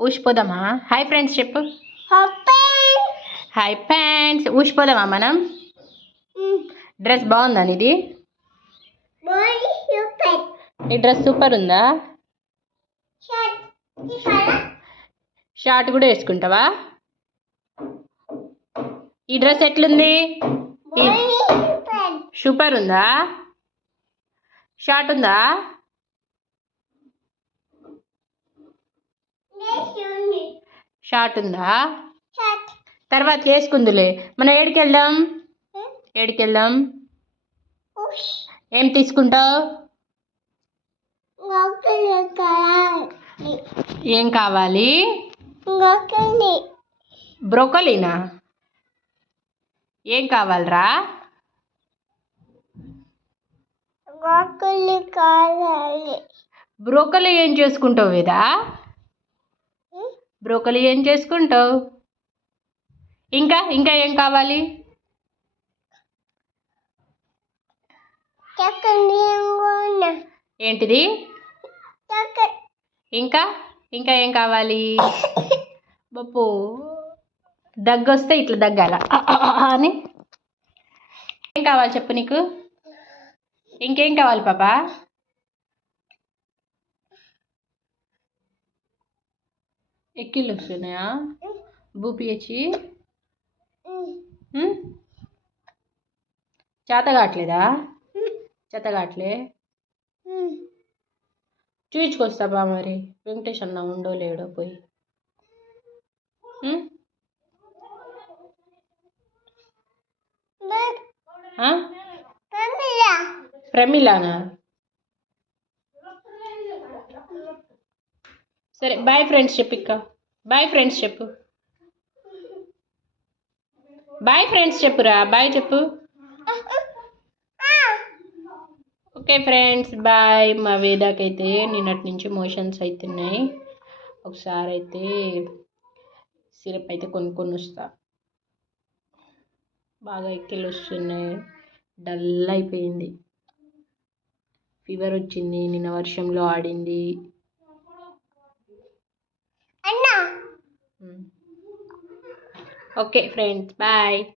ఊసిపోదామా? Hi friends చెప్పు. Hi friends, ఊసిపోదామా మనం? Dress బాగుందా నీది? ఈ డ్రెస్ సూపర్ ఉందా? షార్ట్ కూడా వేసుకుంటావా? ఈ డ్రెస్ ఎట్లుంది? సూపర్ ఉందా? షార్ట్ ఉందా? షార్ట్ ఉందా? తర్వాత వేసుకుందులే. మనం ఏడికెళ్దాం? ఏం తీసుకుంటావు? ఏం కావాలి? బ్రోకలీనా? ఏం కావాలరా? బ్రోకలీ ఏం చేసుకుంటావు వేదా? బ్రోకలీ ఏం చేసుకుంటావు? ఇంకా ఇంకా ఏం కావాలి? ఏంటిది? ఇంకా ఇంకా ఏం కావాలి? బప్పు దగ్గొస్తే ఇట్లా దగ్గాల అని. ఏం కావాలి చెప్పు నీకు? ఇంకేం కావాలి పాపా? ఎక్కిళ్ళు వస్తున్నాయా? బూపిహెచ్చి చేత కావట్లేదా? చేత కావట్లే? చూయించుకొస్తావా మరి? వెంకటేష్ అన్న ఉండో లేడో పోయి. ప్రమిలానా? సరే బాయ్ ఫ్రెండ్స్ చెప్పు. ఇక్క బాయ్ ఫ్రెండ్స్ చెప్పు. బాయ్ ఫ్రెండ్స్ చెప్పురా. బాయ్ చెప్పు. Okay friends bye. మా వేదాకైతే నిన్నటి నుంచి మోషన్స్ అవుతున్నాయి. ఒకసారి అయితే సిరప్ అయితే కొనుక్కొని వస్తా. బాగా ఎక్కిళ్ళు వస్తున్నాయి. డల్ అయిపోయింది. ఫీవర్ వచ్చింది. నిన్న వర్షంలో ఆడింది. Okay friends bye.